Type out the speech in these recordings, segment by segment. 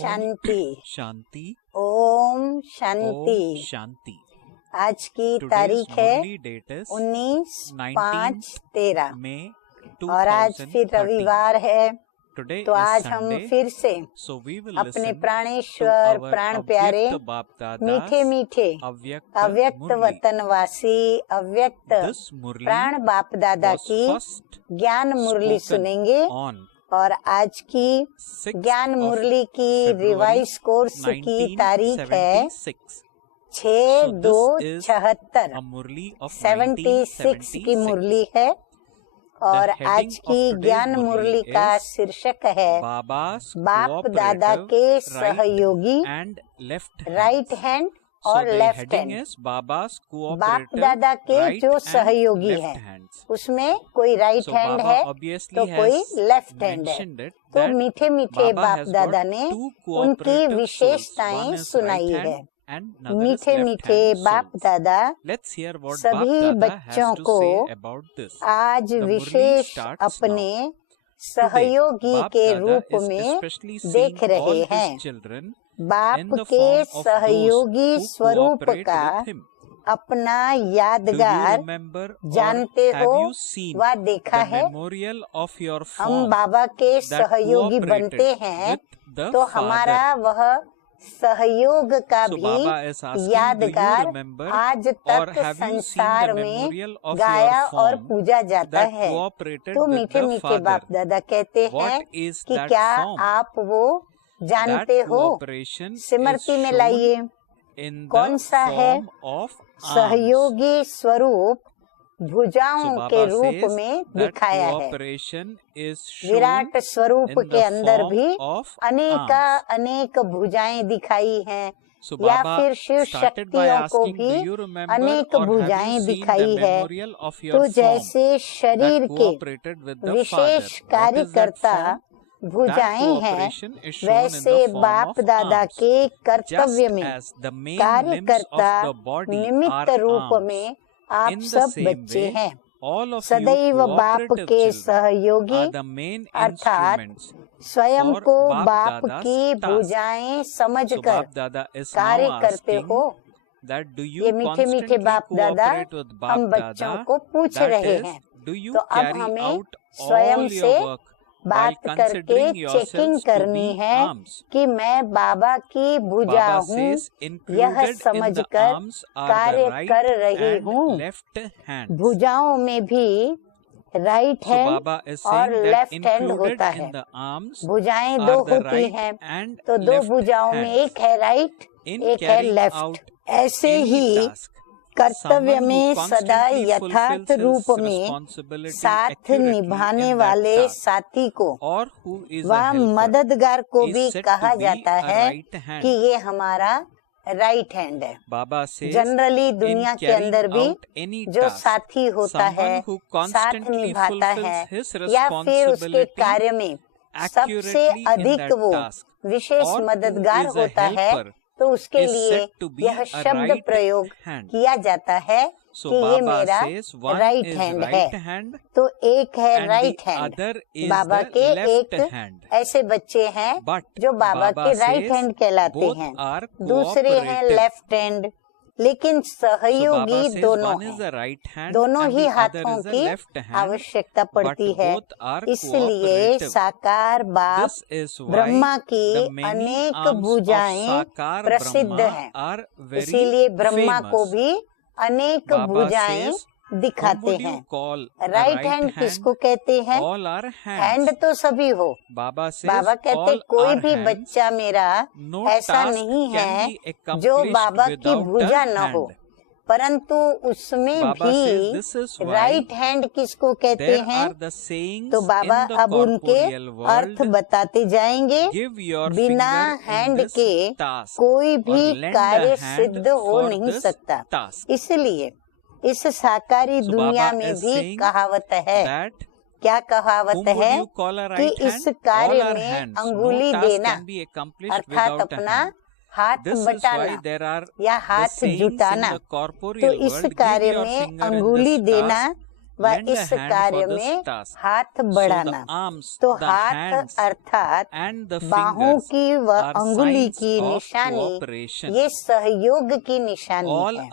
शांति शांति। ओम शांति। शांति। आज की तारीख है 19/5/13 मई और आज फिर रविवार है। तो आज हम फिर से अपने प्राणेश्वर प्राण प्यारे मीठे मीठे अव्यक्त वतनवासी अव्यक्त प्राण बाप दादा की ज्ञान मुरली सुनेंगे। और आज की ज्ञान मुरली की रिवाइज कोर्स की तारीख है 6/2/76 76 की मुरली है। और आज की ज्ञान मुरली का शीर्षक है बाप दादा के सहयोगी राइट हैंड और लेफ्ट हैंड। बाप दादा के जो सहयोगी हैं उसमें कोई राइट हैंड है तो कोई लेफ्ट हैंड है। तो मीठे मीठे बाप दादा ने उनकी विशेषताएं सुनाई है। मीठे मीठे बाप दादा सभी बच्चों को आज विशेष अपने सहयोगी के रूप में देख रहे हैं। बाप के सहयोगी स्वरूप का अपना यादगार जानते हो व देखा है। हम बाबा के सहयोगी बनते हैं तो हमारा वह सहयोग का भी यादगार आज तक संसार में गाया और पूजा जाता है। तो मीठे मीठे बाप दादा कहते हैं कि क्या आप वो जानते हो? स्मृति में लाइए कौन सा है सहयोगी स्वरूप भुजाओं के रूप में दिखाया है। विराट स्वरूप के अंदर भी अनेक भुजाएं दिखाई हैं। या फिर शिव शक्तियों को भी अनेक भुजाएं दिखाई है। तो जैसे शरीर के विशेष कार्यकर्ता भुजाएं हैं वैसे बाप दादा के कर्तव्य में कार्यकर्ता निमित्त रूप में आप सब बच्चे हैं। सदैव बाप के सहयोगी अर्थात स्वयं को बाप की भुजाएं समझकर कार्य करते हो। ये मीठे मीठे बाप दादा हम बच्चों को पूछ रहे हैं। तो अब हमें स्वयं से बात करके चेकिंग करनी है कि मैं बाबा की भुजा हूँ यह समझकर कार्य कर रही हूँ। भुजाओं में भी राइट हैंड और लेफ्ट हैंड होता है। भुजाएं दो होती हैं तो दो भुजाओं में एक है राइट एक है लेफ्ट। ऐसे ही कर्तव्य में सदा यथार्थ रूप में साथ निभाने वाले साथी को व मददगार को भी कहा जाता है कि ये हमारा राइट हैंड है। जनरली दुनिया के अंदर भी जो साथी होता है साथ निभाता है या फिर उसके कार्य में सबसे अधिक वो विशेष मददगार होता है तो उसके लिए यह शब्द प्रयोग किया जाता है कि ये मेरा राइट हैंड है। तो एक है राइट हैंड बाबा के, एक ऐसे बच्चे हैं जो बाबा के राइट हैंड कहलाते हैं, दूसरे हैं लेफ्ट हैंड। लेकिन सहयोगी दोनों हैं, दोनों ही हाथों की आवश्यकता पड़ती है। इसलिए साकार बाप ब्रह्मा की अनेक भुजाएं प्रसिद्ध हैं। इसीलिए ब्रह्मा को भी अनेक भुजाएं दिखाते हैं। राइट हैंड किसको कहते हैं? हैंड तो सभी हो। बाबा कहते कोई भी बच्चा मेरा ऐसा नहीं है जो बाबा की भुजा न हो, परंतु उसमें भी राइट हैंड किसको कहते हैं? तो बाबा अब उनके अर्थ बताते जाएंगे। बिना हैंड के कोई भी कार्य सिद्ध हो नहीं सकता। इसलिए इस साकारी दुनिया में भी कहावत है। क्या कहावत है कि इस कार्य में अंगुली देना अर्थात अपना हाथ बटाना या हाथ जुटाना। तो इस कार्य में अंगुली देना व इस कार्य में हाथ बढ़ाना। तो हाथ अर्थात बाहों की व अंगुली की निशानी ये सहयोग की निशानी है।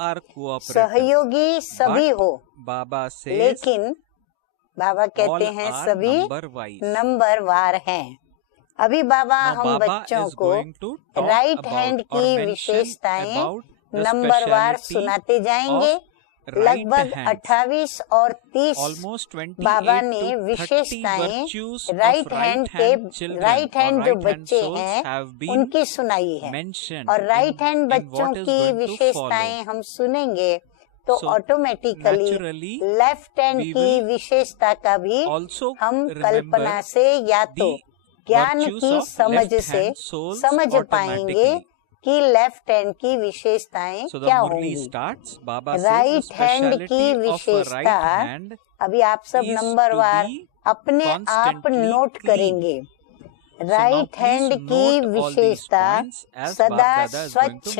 सहयोगी सभी हो, लेकिन बाबा कहते हैं सभी नंबरवार हैं। अभी बाबा हम बच्चों को राइट हैंड की विशेषताएं नंबरवार सुनाते जाएंगे। लगभग 28 और 30 बाबा ने विशेषताएं राइट हैंड जो बच्चे हैं उनकी सुनाई है। और राइट हैंड बच्चों की विशेषताएं हम सुनेंगे तो ऑटोमेटिकली लेफ्ट हैंड की विशेषता का भी हम कल्पना से या तो ज्ञान की समझ से समझ पाएंगे कि लेफ्ट हैंड की विशेषताएं क्या होंगी। राइट हैंड की विशेषता अभी आप सब नंबरवार अपने आप नोट करेंगे। राइट हैंड की विशेषता सदा स्वच्छ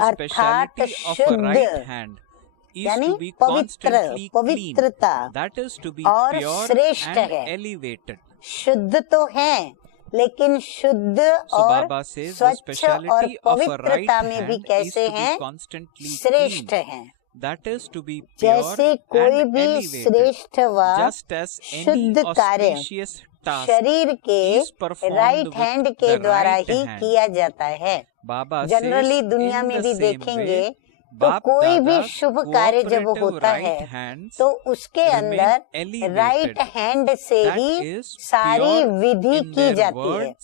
अर्थात शुद्ध यानी पवित्रता और श्रेष्ठ है। शुद्ध तो है लेकिन शुद्ध और स्वच्छ और पवित्रता में भी कैसे हैं? श्रेष्ठ हैं। जैसे कोई भी श्रेष्ठ व शुद्ध कार्य शरीर के राइट हैंड के द्वारा ही किया जाता है। जनरली दुनिया में भी देखेंगे तो कोई भी शुभ कार्य जब होता है तो उसके अंदर राइट हैंड से ही सारी विधि की जाती है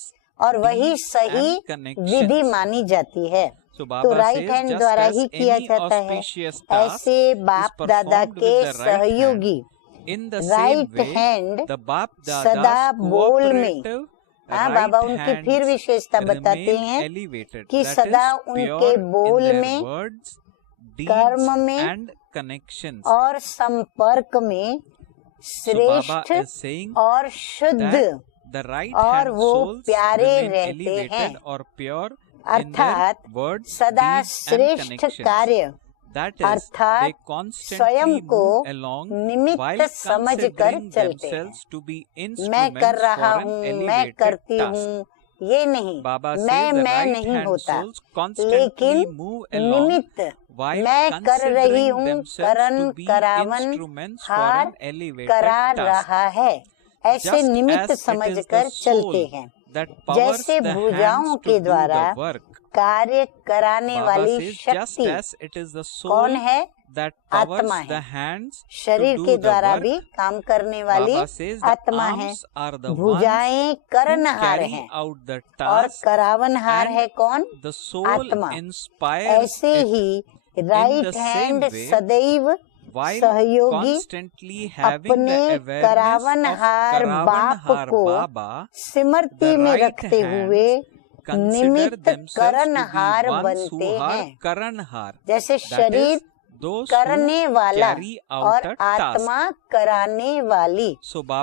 और वही सही विधि मानी जाती है। तो राइट हैंड द्वारा ही किया जाता है। ऐसे बाप दादा के सहयोगी राइट हैंड सदा बोल में, हाँ बाबा उनकी फिर विशेषता बताते हैं कि सदा उनके बोल में, कर्म में और संपर्क में श्रेष्ठ और शुद्ध और वो प्यारे रहते हैं। अर्थात सदा श्रेष्ठ कार्य अर्थात स्वयं को निमित्त समझकर चलते हैं। मैं कर रहा हूँ, मैं करती हूँ, ये नहीं, मैं नहीं होता, लेकिन निमित्त मैं कर रही हूँ, करन करावन हार करा रहा है, ऐसे निमित्त समझकर चलते हैं। जैसे भुजाओं के द्वारा कार्य कराने वाली शक्ति कौन है? आत्मा है। शरीर के द्वारा भी काम करने वाली आत्मा है। भुजाएं करनहार हैं और करावनहार है कौन? आत्मा। ऐसे ही राइट हैंड सदैव सहयोगी अपने करावनहार बाप को स्मृति में रखते हुए निमित्त करनहार बनते हैं। जैसे शरीर करने वाला और आत्मा कराने वाली,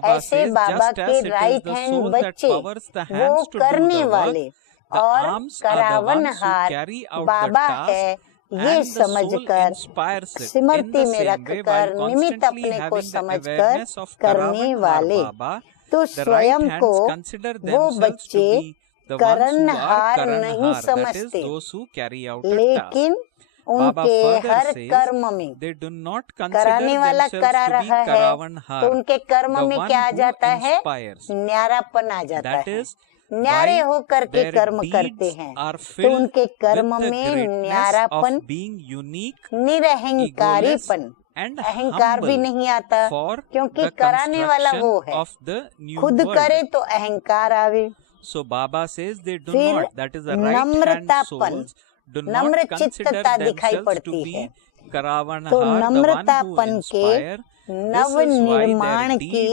ऐसे बाबा के राइट हैंड बच्चे वो करने वाले और करावनहार बाबा है, ये समझकर स्मृति में रखकर निमित्त अपने को समझकर करने वाले। तो स्वयं को वो बच्चे करनहार नहीं समझते, लेकिन उनके हर कर्म में कराने वाला करा रहा है तो उनके कर्म में क्या आ जाता है? न्यारापन आ जाता है। न्यारे होकर के कर्म करते हैं तो उनके कर्म में न्यारापन, निरहंकारीपन, अहंकार भी नहीं आता, क्योंकि कराने वाला वो है। खुद करे तो अहंकार आवे। फिर नम्रतापन, नम्र चित्तता दिखाई पड़ती है। तो नम्रतापन के नव निर्माण की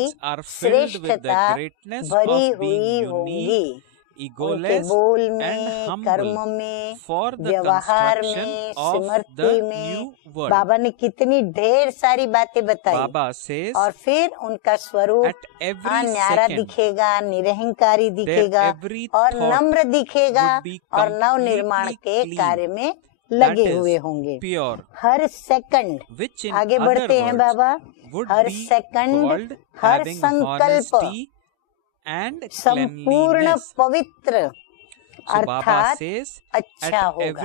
श्रेष्ठता भरी हुई होगी। उनके बोल में, कर्म में, व्यवहार में, स्मृति में बाबा ने कितनी ढेर सारी बातें बताई। और फिर उनका स्वरूप न्यारा दिखेगा, निरहंकारी दिखेगा और नम्र दिखेगा और नव निर्माण के कार्य में लगे हुए होंगे। हर सेकंड, आगे बढ़ते हैं बाबा, हर सेकंड, हर संकल्प संपूर्ण पवित्र अर्थात अच्छा होगा।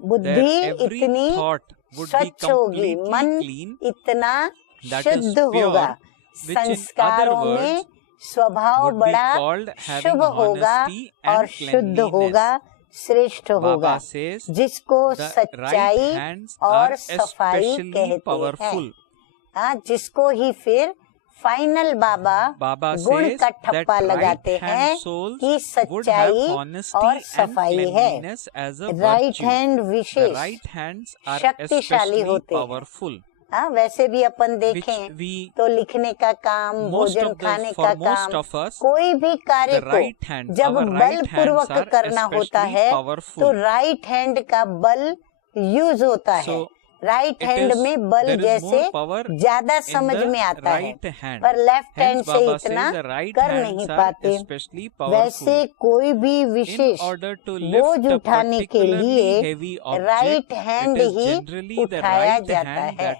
बुद्धि इतनी स्वच्छ होगी, मन इतना शुद्ध होगा, संस्कारों में स्वभाव बड़ा शुभ होगा और शुद्ध होगा, श्रेष्ठ होगा, जिसको सच्चाई और सफाई कहते हैं। हाँ, जिसको ही फिर फाइनल बाबा गुण का ठप्पा लगाते हैं कि सच्चाई और सफाई है। राइट हैंड विशेष शक्तिशाली होते हैं। हाँ, वैसे भी अपन देखें तो लिखने का काम, भोजन खाने का काम, कोई भी कार्य को जब बल पूर्वक करना होता है तो राइट हैंड का बल यूज होता है। राइट हैंड में बल जैसे ज्यादा समझ में आता है, पर लेफ्ट हैंड से इतना कर नहीं पाते। वैसे कोई भी विशेष बोझ उठाने के लिए राइट हैंड ही उठाया जाता है।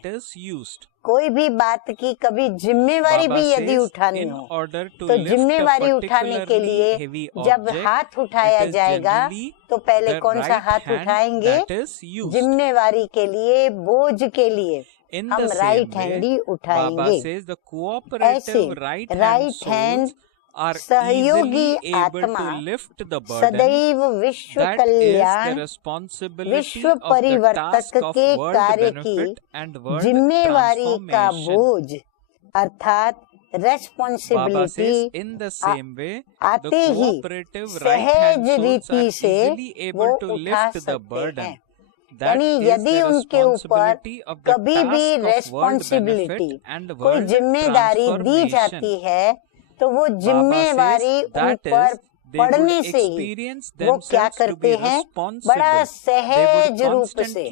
कोई भी बात की कभी जिम्मेवारी भी यदि उठानी हो तो जिम्मेवारी उठाने के लिए जब हाथ उठाया जाएगा तो पहले कौन सा हाथ उठाएंगे? जिम्मेवारी के लिए, बोझ के लिए हम राइट हैंड ही उठाएंगे। ऐसे राइट हैंड सहयोगी आत्मा सदैव विश्व कल्याण, विश्व परिवर्तक के कार्य की जिम्मेवारी का बोझ अर्थात रेस्पॉन्सिबिलिटी आते ही सहज रीति से वो उठा सकते हैं। यानी यदि उनके ऊपर कभी भी रेस्पॉन्सिबिलिटी, कोई जिम्मेदारी दी जाती है तो वो जिम्मेवारी उन पर पढ़ने से ही वो क्या करते हैं? बड़ा सहज रूप से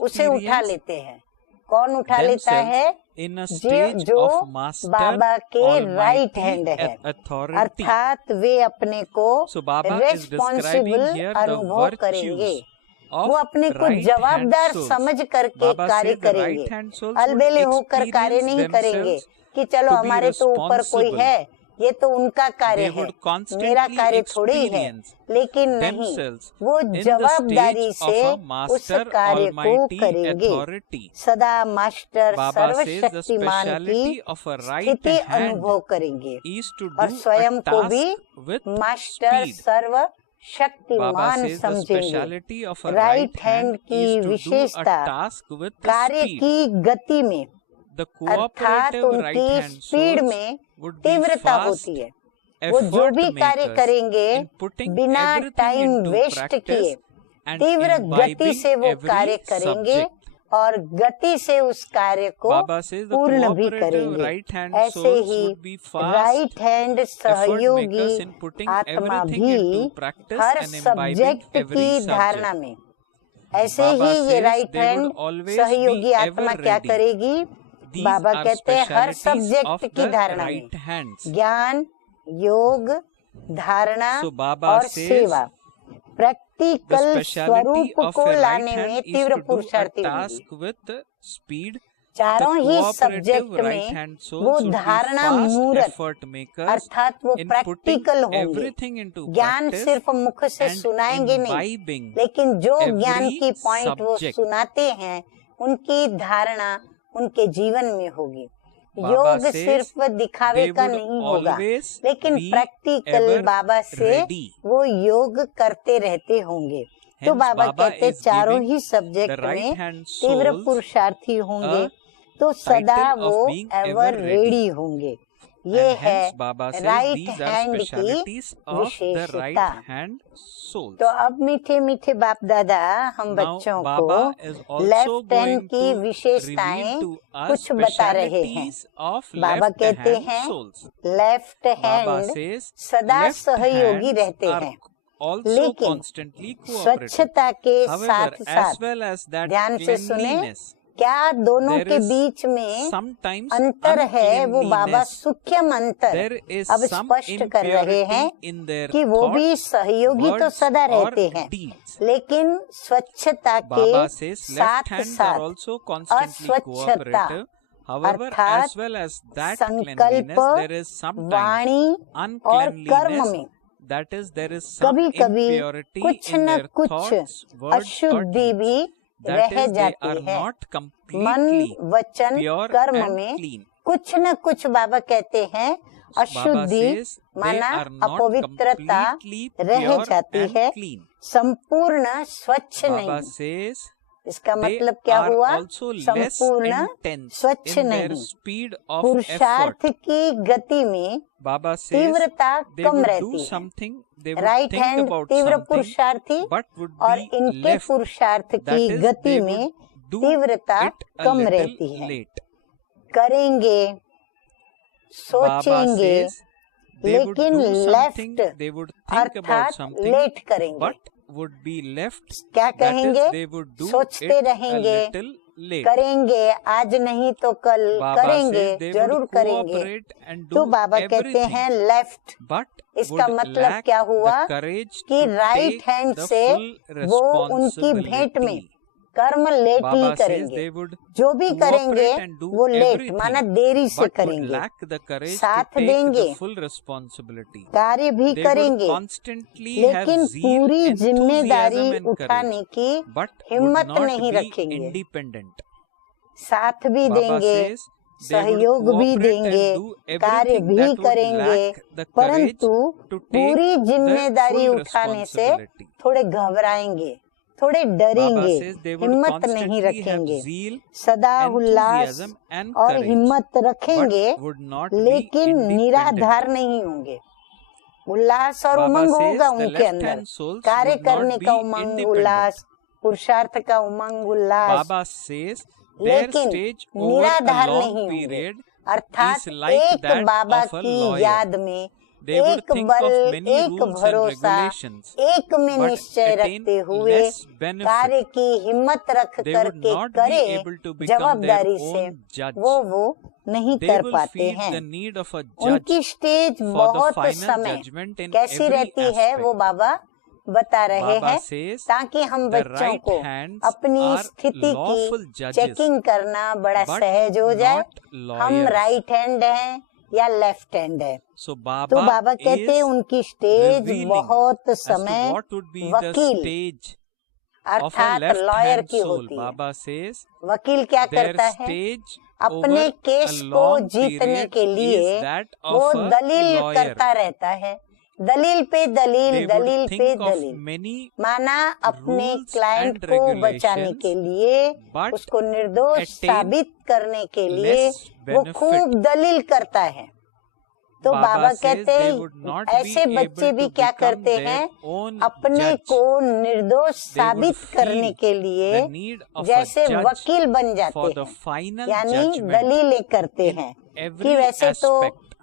उसे उठा लेते हैं। कौन उठा लेता है? जो बाबा के राइट हैंड है, अर्थात वे अपने को रेस्पॉन्सिबल अनुभव करेंगे। वो अपने को जवाबदार समझ करके कार्य करेंगे, अलबेले होकर कार्य नहीं करेंगे कि चलो हमारे तो ऊपर कोई है, ये तो उनका कार्य है, मेरा कार्य थोड़ी है। लेकिन नहीं, वो जवाबदारी से उस कार्य को करेंगे। सदा मास्टर सर्वशक्तिमान की स्थिति अनुभव करेंगे और स्वयं को भी मास्टर सर्वशक्तिमान समझेंगे। राइट हैंड की विशेषता कार्य की गति में अर्थात उनकी स्पीड में तीव्रता होती है। वो जो भी कार्य करेंगे बिना टाइम वेस्ट किए तीव्र गति से वो कार्य करेंगे और गति से उस कार्य को पूर्ण भी करेंगे। ऐसे ही राइट हैंड सहयोगी आत्मा भी हर सब्जेक्ट की धारणा में, ऐसे ही ये राइट हैंड सहयोगी आत्मा क्या करेगी? बाबा कहते हैं हर सब्जेक्ट की धारणा में ज्ञान, योग, धारणा और सेवा प्रैक्टिकल स्वरूप को लाने में तीव्र पुरुषार्थी होंगे। चारों ही सब्जेक्ट में वो धारणा मूर्त अर्थात वो प्रैक्टिकल होंगे। ज्ञान सिर्फ मुख से सुनाएंगे नहीं, लेकिन जो ज्ञान की पॉइंट वो सुनाते हैं उनकी धारणा उनके जीवन में होगी। योग सिर्फ दिखावे का नहीं होगा, लेकिन प्रैक्टिकल बाबा से वो योग करते रहते होंगे। तो बाबा कहते चारों ही सब्जेक्ट में तीव्र पुरुषार्थी होंगे, तो सदा वो एवर रेडी होंगे। ये है राइट हैंड की विशेषता। तो अब मीठे मीठे बाप दादा हम बच्चों को लेफ्ट हैंड की विशेषताएं कुछ बता रहे हैं। बाबा कहते हैं लेफ्ट हैंड सदा सहयोगी रहते हैं, लेकिन स्वच्छता के साथ साथ ध्यान से सुने, क्या दोनों के बीच में अंतर है? वो बाबा सूक्ष्म अंतर अब स्पष्ट कर रहे हैं कि वो भी सहयोगी तो सदा रहते हैं, लेकिन स्वच्छता के साथ साथ अस्वच्छता अर्थात संकल्प, वाणी और कर्म में कभी कभी कुछ न कुछ अशुद्धि भी रह जाती है। मन, वचन, कर्म में कुछ न कुछ बाबा कहते हैं अशुद्धि माना अपवित्रता रह जाती है, संपूर्ण स्वच्छ नहीं। इसका मतलब क्या हुआ? संपूर्ण स्वच्छ नहीं। पुरुषार्थ की गति में तीव्रता कम रहती है। राइट हैंड तीव्र पुरुषार्थी और इनके पुरुषार्थ की गति में तीव्रता कम रहती है। करेंगे, सोचेंगे, लेकिन लेफ्ट अर्थात लेट करेंगे। क्या कहेंगे? सोचते रहेंगे, करेंगे, आज नहीं तो कल करेंगे, जरूर करेंगे। तो बाबा कहते हैं लेफ्ट। इसका मतलब क्या हुआ कि राइट हैंड से वो उनकी भेंट में कर्म लेट ही करेंगे। जो भी करेंगे वो लेट माना देरी से करेंगे, साथ देंगे, कार्य भी करेंगे, लेकिन पूरी जिम्मेदारी उठाने की हिम्मत नहीं रखेंगे। साथ भी देंगे, सहयोग भी देंगे, कार्य भी करेंगे, परंतु पूरी जिम्मेदारी उठाने से थोड़े घबराएंगे, थोड़े डरेंगे, हिम्मत नहीं रखेंगे। सदा उल्लास और हिम्मत रखेंगे, लेकिन निराधार नहीं होंगे। उल्लास और उमंग होगा उनके अंदर, कार्य करने का उमंग, उल्लास, पुरुषार्थ का उमंग, उल्लास, लेकिन निराधार नहीं होंगे। अर्थात एक बाबा की याद में एक बल, एक भरोसा, एक में निश्चय रखते हुए कार्य की हिम्मत रख करके करे जवाबदारी से, वो नहीं कर पाते हैं। उनकी स्टेज बहुत समय कैसी रहती है वो बाबा बता रहे हैं, ताकि हम बच्चों को अपनी स्थिति की चेकिंग करना बड़ा सहज हो जाए। हम राइट हैंड हैं या लेफ्ट हैंड है। तो बाबा कहते हैं उनकी स्टेज बहुत समय वकील अर्थात लॉयर की होती है। वकील क्या करता है? अपने केस को जीतने के लिए वो दलील करता रहता है, दलील पे दलील, दलील पे दलील, माना अपने क्लाइंट को बचाने के लिए, उसको निर्दोष साबित करने के लिए वो खूब दलील करता है। तो बाबा कहते हैं ऐसे बच्चे भी क्या करते हैं? अपने को निर्दोष साबित करने के लिए जैसे वकील बन जाते हैं, यानी दलीलें करते हैं कि वैसे तो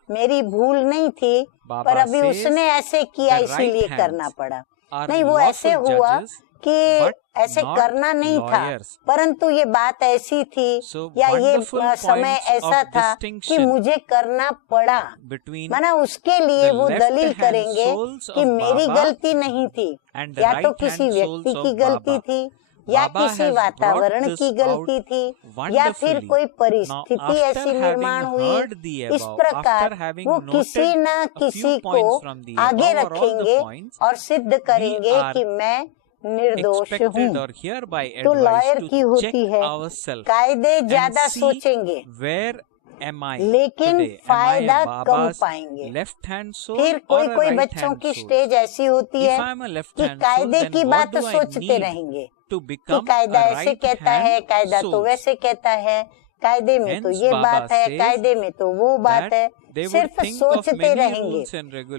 मेरी भूल नहीं थी, पर अभी उसने ऐसे किया इसीलिए करना पड़ा। नहीं, वो ऐसे हुआ कि ऐसे करना नहीं था, परंतु ये बात ऐसी थी या ये समय ऐसा था कि मुझे करना पड़ा। माना उसके लिए वो दलील करेंगे कि मेरी गलती नहीं थी, या तो किसी व्यक्ति की गलती थी, या किसी वातावरण की गलती थी, या फिर कोई परिस्थिति ऐसी निर्माण हुई। इस प्रकार वो किसी न किसी को आगे रखेंगे और सिद्ध करेंगे कि मैं निर्दोष हूँ। तो लॉयर की होती है, कायदे ज्यादा सोचेंगे लेकिन फायदा कम पाएंगे। फिर कोई बच्चों की स्टेज ऐसी होती है कि कायदे की बात तो सोचते रहेंगे कि कायदा ऐसे कहता है, कायदा तो वैसे कहता है, कायदे में तो ये बात है, कायदे में तो वो बात है, सिर्फ सोचते रहेंगे,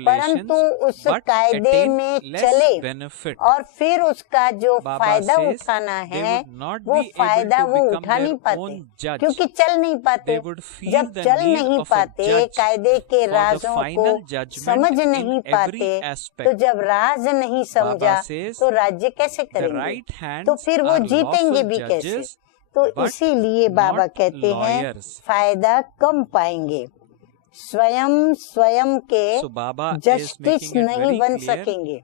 परंतु उस कायदे में चले और फिर उसका जो फायदा उठाना है वो फायदा वो उठा नहीं पाते, क्योंकि चल नहीं पाते। जब चल नहीं पाते, कायदे के राजों को समझ नहीं पाते, तो जब राज नहीं समझा तो राज्य कैसे करेंगे? तो फिर वो जीतेंगे भी कैसे? तो इसीलिए बाबा कहते हैं फायदा कम पाएंगे, स्वयं के जस्टिस नहीं बन सकेंगे,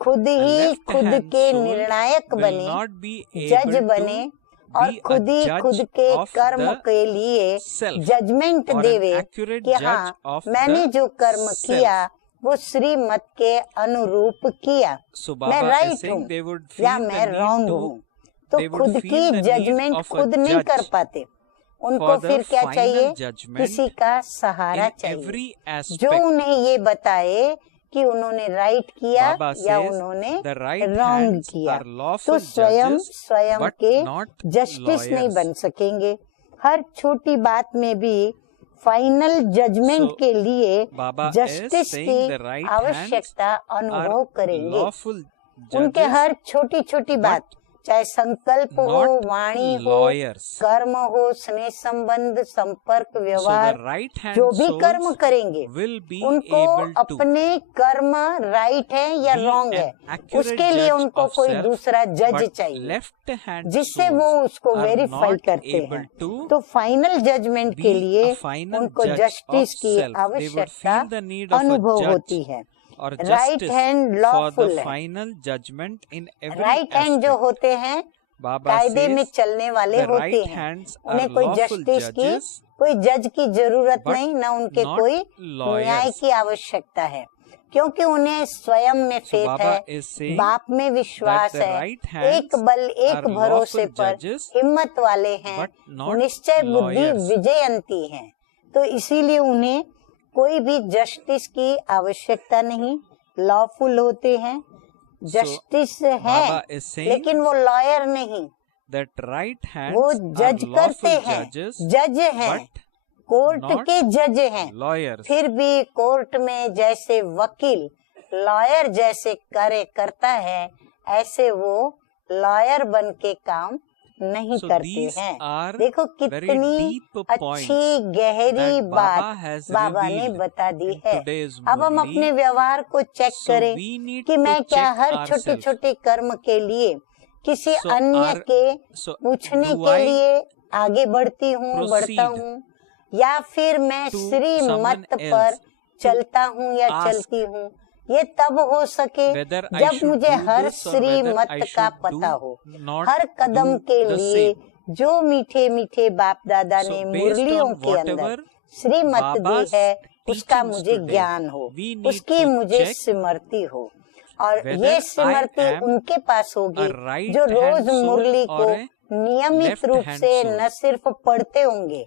खुद ही खुद के निर्णायक बने, जज बने और खुद ही खुद के कर्म के लिए जजमेंट देवे कि हाँ मैंने जो कर्म किया वो श्रीमत के अनुरूप किया, मैं राइट हूँ या मैं रॉन्ग हूँ। तो खुद की जजमेंट खुद नहीं कर पाते, उनको फिर क्या चाहिए, किसी का सहारा चाहिए जो उन्हें ये बताए कि उन्होंने राइट किया या उन्होंने रॉन्ग किया। तो स्वयं के जस्टिस नहीं बन सकेंगे, हर छोटी बात में भी फाइनल जजमेंट के लिए जस्टिस की आवश्यकता अनुभव करेंगे। उनके हर छोटी छोटी बात, चाहे संकल्प हो, वाणी हो, कर्म हो, स्नेह संबंध, संपर्क, व्यवहार, जो भी कर्म करेंगे उनको अपने कर्म राइट है या रॉन्ग है उसके लिए उनको कोई दूसरा जज चाहिए जिससे वो उसको वेरीफाई करते हैं। तो फाइनल जजमेंट के लिए उनको जस्टिस की आवश्यकता अनुभव होती है। राइट हैंड लॉफुल है, राइट हैंड जो होते हैं कायदे में चलने वाले होते हैं, उन्हें कोई जस्टिस की, कोई जज की जरूरत नहीं, न उनके कोई न्याय की आवश्यकता है, क्योंकि उन्हें स्वयं में फेथ है, बाप में विश्वास है, एक बल एक भरोसे पर हिम्मत वाले हैं, निश्चय बुद्धि विजयंती है। तो इसीलिए उन्हें कोई भी जस्टिस की आवश्यकता नहीं, लॉफुल होते हैं, जस्टिस है लेकिन वो लॉयर नहीं, वो जज करते हैं, जज हैं, कोर्ट के जज हैं, फिर भी कोर्ट में जैसे वकील लॉयर जैसे करता है ऐसे वो लॉयर बन के काम नहीं करते हैं। देखो कितनी अच्छी गहरी बात बाबा ने बता दी है। अब हम अपने व्यवहार को चेक करें कि मैं क्या हर छोटे छोटे कर्म के लिए किसी अन्य के पूछने के लिए आगे बढ़ता हूँ या फिर मैं श्रीमत पर चलता हूँ या चलती हूँ। ये तब हो सके जब मुझे हर श्रीमत का पता हो, हर कदम के लिए जो मीठे मीठे बाप दादा ने मुरलियों के अंदर श्रीमत दी है उसका मुझे ज्ञान हो, उसकी मुझे स्मृति हो। और ये स्मृति उनके पास होगी जो रोज मुरली को नियमित रूप से न सिर्फ पढ़ते होंगे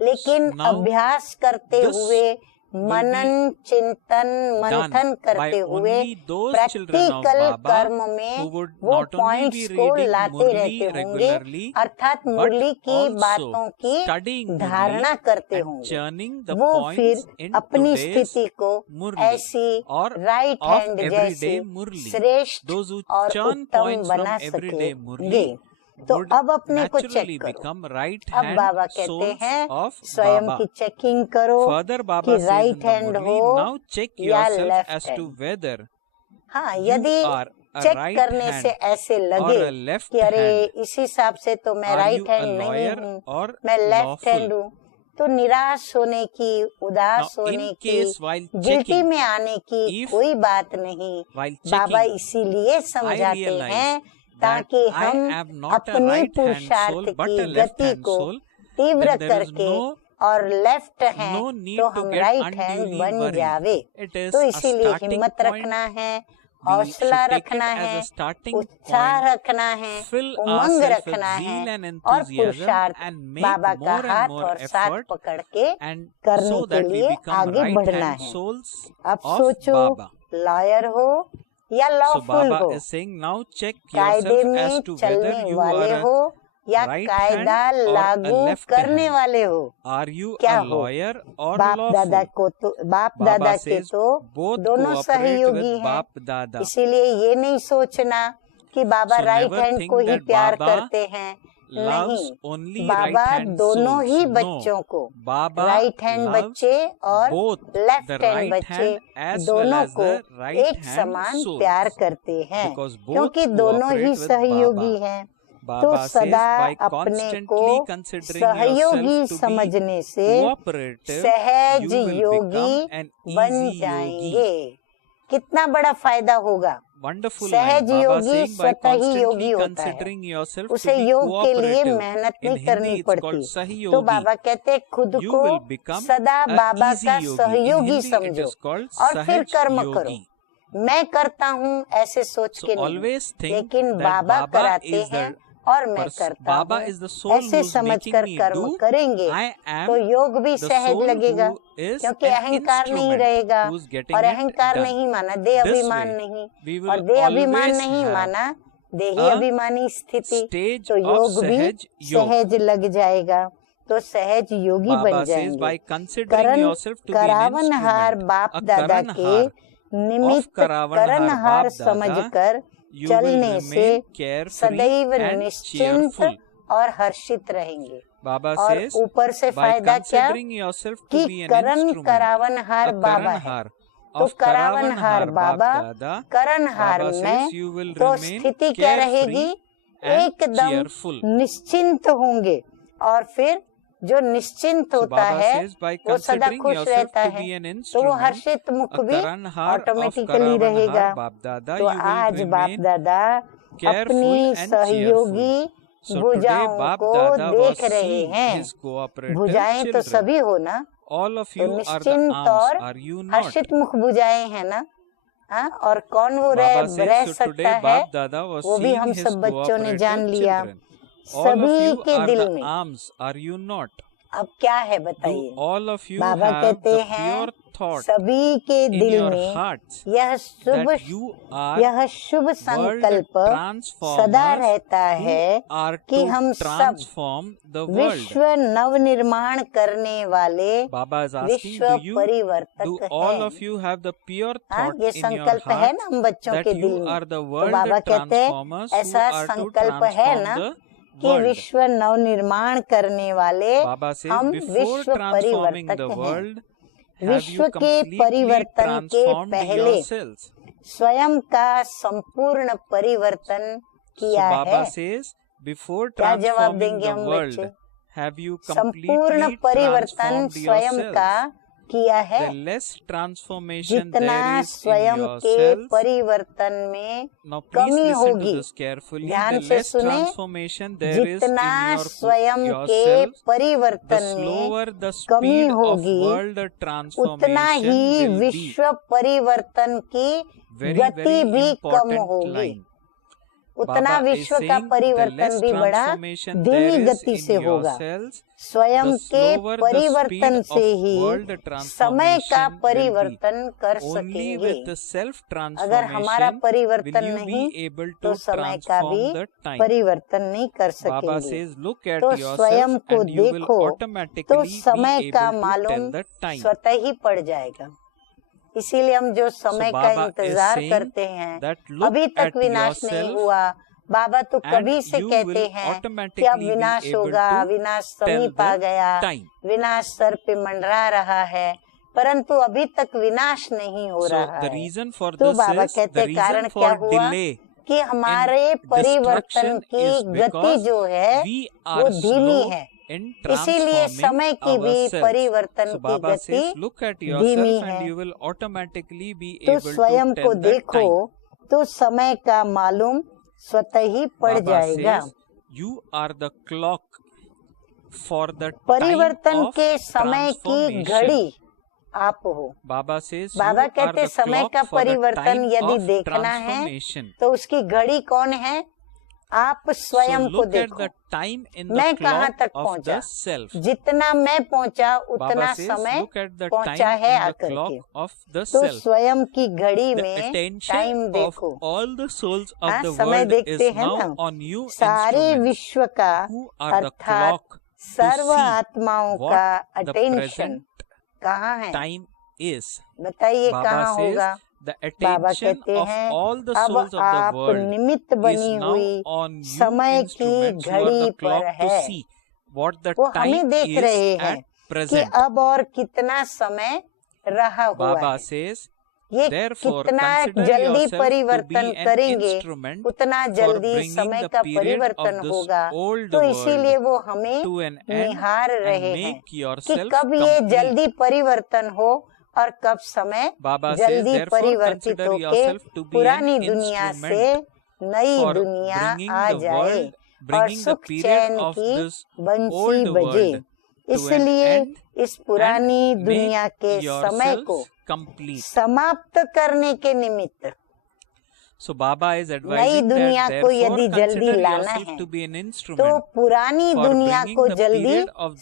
लेकिन अभ्यास करते हुए, मनन चिंतन मंथन करते हुए प्रैक्टिकल कर्म में वो पॉइंट्स को लाते रहते होंगे, अर्थात मुरली की बातों की धारणा करते होंगे। वो फिर अपनी स्थिति को ऐसी राइट हैंड जैसी श्रेष्ठ और उत्तम बना सकेंगे। तो अब अपने को चेक करो। अब बाबा कहते हैं स्वयं की चेकिंग करो कि राइट हैंड हो या लेफ्ट हैंड। हाँ, यदि चेक करने से ऐसे लगे कि अरे इस हिसाब से तो मैं राइट हैंड नहीं हूँ, मैं लेफ्ट हैंड हूँ, तो निराश होने की, उदास होने की, गिल्टी में आने की कोई बात नहीं। बाबा इसीलिए समझाते हैं ताकि हम अपने पुरुषार्थ की गति को तीव्र करके और लेफ्ट हैंड तो हम राइट हैंड बन जावे। तो इसीलिए हिम्मत रखना है, हौसला रखना है, उत्साह रखना है, उमंग रखना है और पुरुषार्थ बाबा का हाथ और साथ पकड़ के करने के लिए आगे बढ़ना है। अब सोचो लॉयर हो या लॉफुल हो, कायदे में चलने वाले हो या कायदा लागू करने वाले हो, क्या हो? बाप दादा के तो दोनों सहयोगी हैं। इसीलिए ये नहीं सोचना कि बाबा राइट हैंड को ही प्यार करते हैं, नहीं, बाबा दोनों ही बच्चों को, राइट हैंड बच्चे और लेफ्ट हैंड बच्चे दोनों को एक समान प्यार करते हैं, क्योंकि दोनों ही सहयोगी हैं। तो सदा अपने को सहयोगी समझने से सहज योगी बन जाएंगे। कितना बड़ा फायदा होगा। सहज योगी स्वतः ही योगी होता है, उसे योग के लिए मेहनत नहीं करनी पड़ती। तो बाबा कहते हैं खुद को सदा बाबा का सहयोगी समझो और फिर कर्म करो। मैं करता हूँ ऐसे सोच के नहीं, लेकिन बाबा कराते हैं और मैं करता हूँ ऐसे समझकर कर्म करेंगे तो योग भी सहज लगेगा, क्योंकि अहंकार नहीं रहेगा। और अहंकार नहीं माना देह अभिमान नहीं, और देह अभिमान नहीं माना देही अभिमानी स्थिति, तो योग भी सहज लग जाएगा। तो सहज योगी बन जाएंगे। करावनहार बाप दादा के निमित्त करणहार समझकर चलने से सदैव निश्चिंत और हर्षित रहेंगे। और ऊपर से फायदा क्या कि करण करावनहार बाबा है, तो करावनहार बाबा करणहार में, तो स्थिति क्या रहेगी, एकदम निश्चिंत होंगे। और फिर जो निश्चिंत होता है वो सदा खुश रहता है, तो वो हर्षित मुख भी ऑटोमेटिकली रहेगा। तो आज बाप दादा अपनी सहयोगी भुजाओं को देख रहे हैं। भुजाएं तो सभी हो ना, तो निश्चिंत और हर्षित मुख भुजाएं है ना। हाँ, और कौन वो रह सकता है, वो भी हम सब बच्चों ने जान लिया। सभी के दिल में अब क्या है बताइए। बाबा कहते हैं सभी के दिल में यह शुभ संकल्प सदा रहता है कि हम सब विश्व नव निर्माण करने वाले विश्व परिवर्तक हैं। ये संकल्प है ना हम बच्चों के दिल में। तो बाबा कहते हैं ऐसा संकल्प है ना कि विश्व नव निर्माण करने वाले हम विश्व परिवर्तक हैं। विश्व के परिवर्तन के पहले स्वयं का संपूर्ण परिवर्तन किया है। क्या जवाब देंगे हम बच्चे? संपूर्ण परिवर्तन स्वयं का किया है। जितना स्वयं के परिवर्तन में कमी होगी, ध्यान से सुने, जितना स्वयं के परिवर्तन में कमी होगी उतना ही विश्व परिवर्तन की गति भी कम होगी। उतना विश्व का परिवर्तन भी बड़ा धीमी गति से होगा। स्वयं के परिवर्तन से ही समय का परिवर्तन कर सकेंगे। अगर हमारा परिवर्तन नहीं तो समय का भी परिवर्तन नहीं कर सकेंगे। तो स्वयं को देखो तो समय का मालूम स्वतः ही पड़ जाएगा। इसीलिए हम जो समय का इंतजार करते हैं, अभी तक विनाश नहीं हुआ। बाबा तो कभी से कहते हैं कि अब विनाश होगा, विनाश समीप आ गया, विनाश सर पे मंडरा रहा है, परंतु अभी तक विनाश नहीं हो रहा है। तो बाबा कहते कारण क्या हुआ कि हमारे परिवर्तन की गति जो है वो धीमी है। इसीलिए समय की भी परिवर्तन की गति धीमी है। तो स्वयं को देखो तो समय का मालूम स्वतः ही पड़ जाएगा। परिवर्तन के समय की घड़ी आप हो। बाबा कहते समय का परिवर्तन यदि देखना है तो उसकी घड़ी कौन है? आप स्वयं को देखो। मैं कहाँ तक पहुँचा, जितना मैं पहुँचा उतना समय पहुँचा है आकर के। तो स्वयं की घड़ी में टाइम देखो। समय देखते हैं ना। सारे विश्व का अर्थात सर्व आत्माओं का अटेंशन कहाँ है? बताइए कहाँ होगा? बाबा कहते हैं अब आप निमित्त बनी हुई समय की घड़ी पर है। वो हमें देख रहे हैं कि अब और कितना समय रहा हुआ है। ये कितना जल्दी परिवर्तन करेंगे उतना जल्दी समय का परिवर्तन होगा। तो इसीलिए वो हमें निहार रहे हैं कि कब ये जल्दी परिवर्तन हो और कब समय जल्दी परिवर्तित होके पुरानी दुनिया से नई दुनिया आ जाए और सुख चैन की बंसी बजे। इसलिए इस पुरानी दुनिया के समय को समाप्त करने के निमित्त नई दुनिया को यदि जल्दी लाना है तो पुरानी दुनिया को जल्दी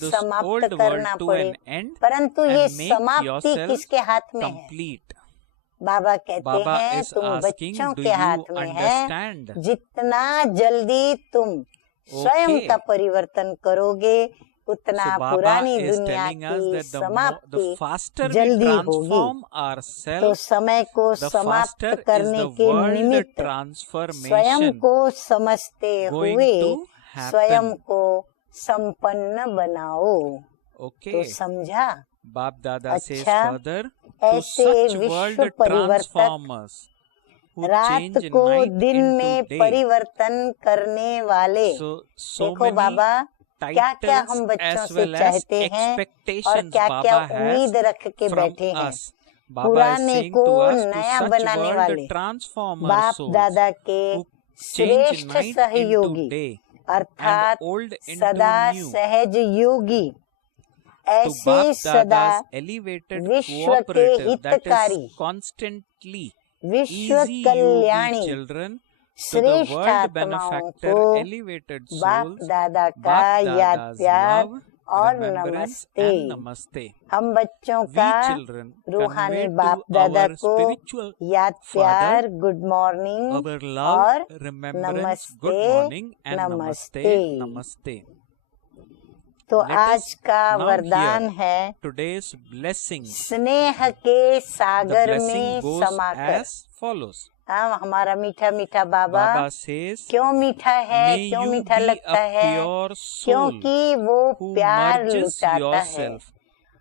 समाप्त करना पड़े। परंतु ये समाप्ति किसके हाथ में है? बाबा कहते हैं तुम बच्चों के हाथ में है। जितना जल्दी तुम स्वयं का परिवर्तन करोगे उतना पुरानी दुनिया की समाप्ति जल्दी होगी। तो समय को समाप्त करने के निमित्त स्वयं को समझते हुए स्वयं को संपन्न बनाओ। तो समझा? बाप दादा अच्छा, ऐसे विश्व परिवर्तक रात को दिन में परिवर्तन करने वाले देखो बाबा क्या क्या हम बच्चों से चाहते हैं और क्या क्या उम्मीद रख के बैठे हैं। पुराने को नया बनाने वाले बाप दादा के श्रेष्ठ सहयोगी अर्थात सदा सहज योगी, ऐसे सदा विश्व के हितकारी विश्व कल्याणी श्रेष्ठ आत्माओं को बाप दादा का याद प्यार और नमस्ते। हम बच्चों का रूहानी बाप दादा को याद प्यार, गुड मॉर्निंग और नमस्ते। तो आज का वरदान है स्नेह के सागर में समाकर। हमारा मीठा मीठा बाबा क्यों मीठा है, क्यों मीठा लगता है? क्योंकि वो प्यार लुटाता है,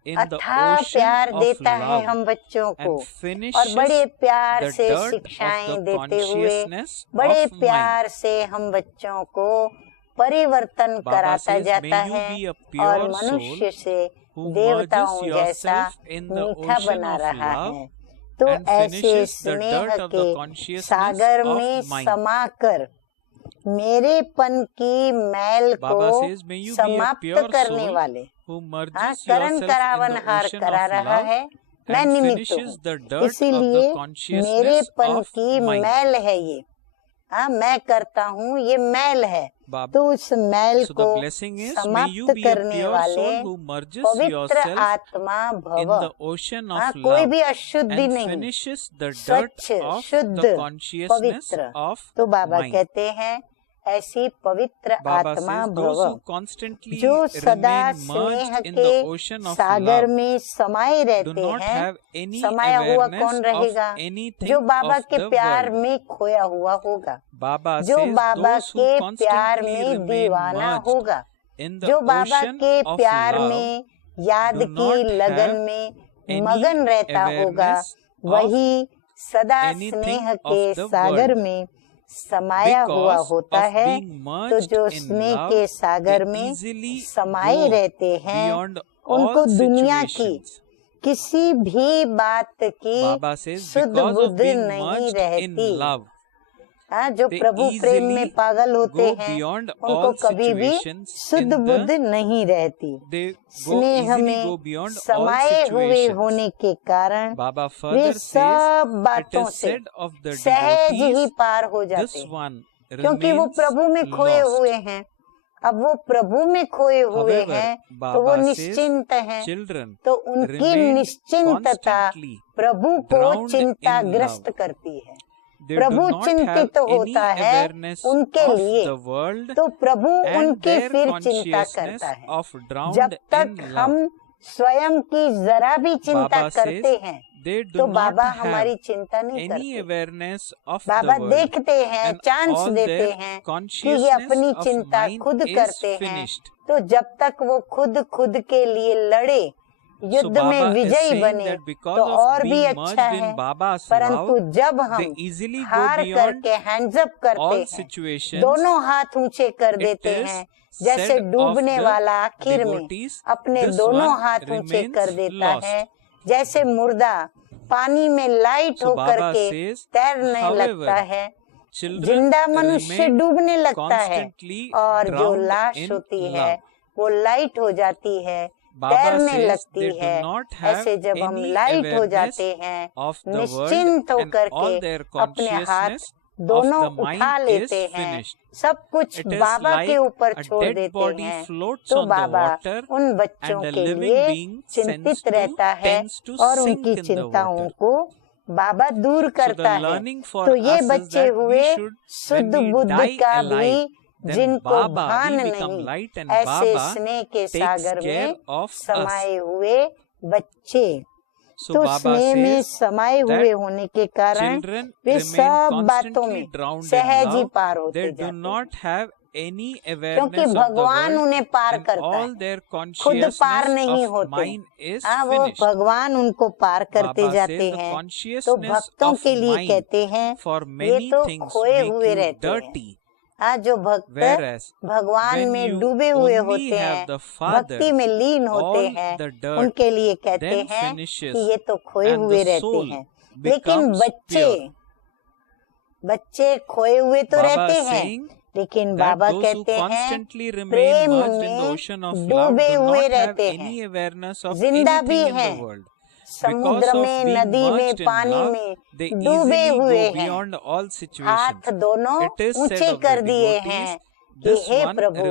अथाह प्यार देता है हम बच्चों को और बड़े प्यार से शिक्षाएं देते हुए बड़े प्यार से हम बच्चों को परिवर्तन कराता जाता है और मनुष्य से देवताओं जैसा मीठा बना रहा है। तो ऐसे स्नेह के सागर में समाकर मेरेपन की मैल को समाप्त करने वाले करण करावन हार करा रहा है, मैं निमित्त हूँ। इसीलिए मेरेपन की मैल है ये, मैं करता हूँ, ये मैल है। तो उस मैल को समाप्त करने वाले पवित्र आत्मा भव। कोई भी अशुद्धि नहीं, स्वच्छ शुद्ध पवित्र। तो बाबा कहते हैं ऐसी पवित्र आत्मा भव जो सदा स्नेह के सागर में समाये रहते हैं। समाया हुआ कौन रहेगा? जो बाबा के प्यार में खोया हुआ होगा, जो बाबा के प्यार में दीवाना होगा, जो बाबा के प्यार में याद की लगन में मगन रहता होगा, वही सदा स्नेह के सागर में समाया हुआ होता है। तो जो स्नेह के सागर में समाये रहते हैं उनको दुनिया की किसी भी बात की शुद्ध बुद्धि नहीं रहती। जो प्रभु प्रेम में पागल होते हैं उनको कभी भी शुद्ध बुद्धि नहीं रहती। स्नेह में समाये हुए होने के कारण वे सब बातों से सहज ही पार हो जाते हैं, क्योंकि वो प्रभु में खोए हुए हैं। अब वो प्रभु में खोए हुए हैं तो वो निश्चिंत हैं। तो उनकी निश्चिंतता प्रभु को चिंताग्रस्त करती है। प्रभु चिंतित होता है उनके लिए, तो प्रभु उनकी फिर चिंता करता है। जब तक हम स्वयं की जरा भी चिंता करते हैं तो बाबा हमारी चिंता नहीं करते। बाबा देखते हैं, चांस देते हैं कि ये अपनी चिंता खुद करते हैं। तो जब तक वो खुद के लिए लड़े युद्ध में विजयी बने तो और भी अच्छा है, परंतु जब हम हार करके हैंड्स अप करते हैं, दोनों हाथ ऊंचे कर देते हैं, जैसे डूबने वाला आखिर में अपने दोनों हाथ ऊंचे कर देता है, जैसे मुर्दा पानी में लाइट होकर के तैरने लगता है, जिंदा मनुष्य डूबने लगता है और जो लाश होती है वो लाइट हो जाती है, तैरने लगती है। ऐसे जब हम लाइट हो जाते हैं, निश्चिंत होकर के अपने हाथ दोनों उठा लेते हैं, सब कुछ बाबा के ऊपर छोड़ देते हैं, तो बाबा उन बच्चों के लिए चिंतित रहता है और उनकी चिंताओं को बाबा दूर करता है। तो ये बच्चे हुए शुद्ध बुद्धि का भी जिनको भान नहीं, ऐसे स्नेह के सागर में समाये हुए बच्चे। तो स्नेह में समाये हुए होने के कारण वे सब बातों में सहज ही पार होते जाते हैं, क्योंकि भगवान उन्हें पार करता है, खुद पार नहीं होते। वो भगवान उनको पार करते जाते हैं। तो भक्तों के लिए कहते हैं ये तो खोए हुए रहते हैं। जो भक्त भगवान में डूबे हुए होते हैं, भक्ति में लीन होते हैं, उनके लिए कहते हैं कि ये तो खोए हुए रहते हैं। लेकिन बच्चे खोए हुए तो रहते हैं, लेकिन बाबा कहते हैं प्रेम में डूबे हुए रहते हैं, जिंदा भी हैं, समुद्र में, नदी में, पानी में डूबे हुए हैं, हाथ दोनों ऊंचे कर दिए हैं कि हे प्रभु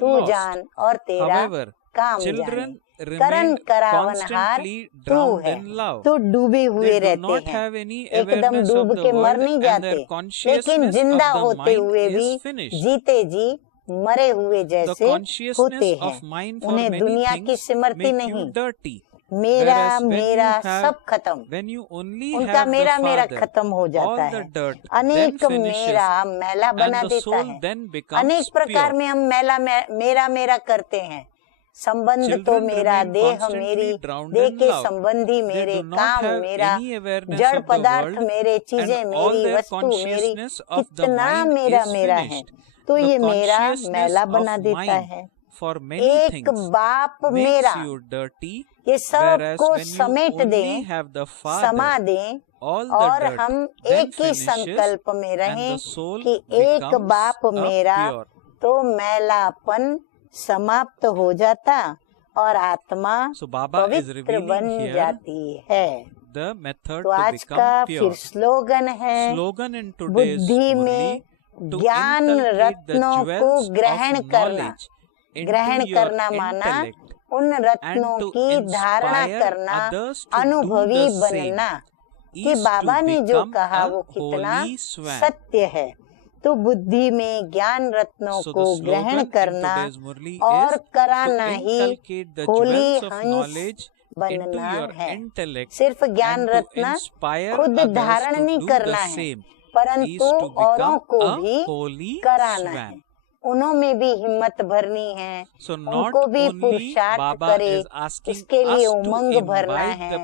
तू जान और तेरा काम जाने, करण करावनहार तू है। तो डूबे हुए रहते हैं, एकदम डूब के मर नहीं जाते, लेकिन जिंदा होते हुए भी जीते जी मरे हुए जैसे होते हैं। उन्हें दुनिया की स्मृति नहीं, मेरा सब खत्म, उनका मेरा खत्म हो जाता है। अनेक मेरा मैला बना देता है, अनेक प्रकार में हम मेरा करते हैं। संबंध तो मेरा, देह मेरी, देह के संबंधी मेरे, काम मेरा, जड़ पदार्थ मेरे, चीजें मेरी, वस्तु मेरी, कितना मेरा है। तो ये मेरा मैला बना देता है। एक बाप मेरा ये सब को समेट दें, समा दें और हम एक ही संकल्प में रहें कि एक बाप मेरा, तो मैलापन समाप्त हो जाता और आत्मा पवित्र बन जाती है। तो आज का फिर स्लोगन है, बुद्धि में ज्ञान रत्नों को ग्रहण करना। ग्रहण करना माना उन रत्नों की धारणा करना, अनुभवी बनना, कि बाबा ने जो कहा वो कितना सत्य है। तो बुद्धि में ज्ञान रत्नों को ग्रहण करना और कराना ही होली हंस बनना है। सिर्फ ज्ञान रत्न खुद धारण नहीं करना है, परंतु औरों को भी कराना है। उनमें भी हिम्मत भरनी है, उनको भी पुरुषार्थ करे, इसके लिए उमंग भरना है,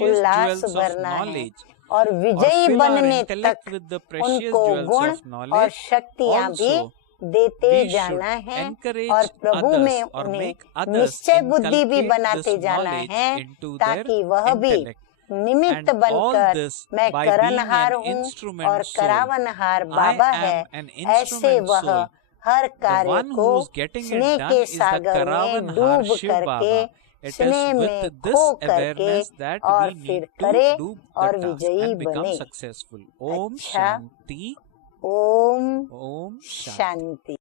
उल्लास भरना है और विजयी बनने तक उनको गुण और शक्तियाँ भी देते जाना है और प्रभु में उन्हें निश्चय बुद्धि भी बनाते जाना है, ताकि वह भी निमित्त बनकर मैं करनहार हूँ और करावनहार बाबा है, ऐसे वह हर कार्य को स्नेह के सागर में डूब करके, स्नेह में खो करके और फिर करे और विजयी बने। अच्छा, ओम शांति।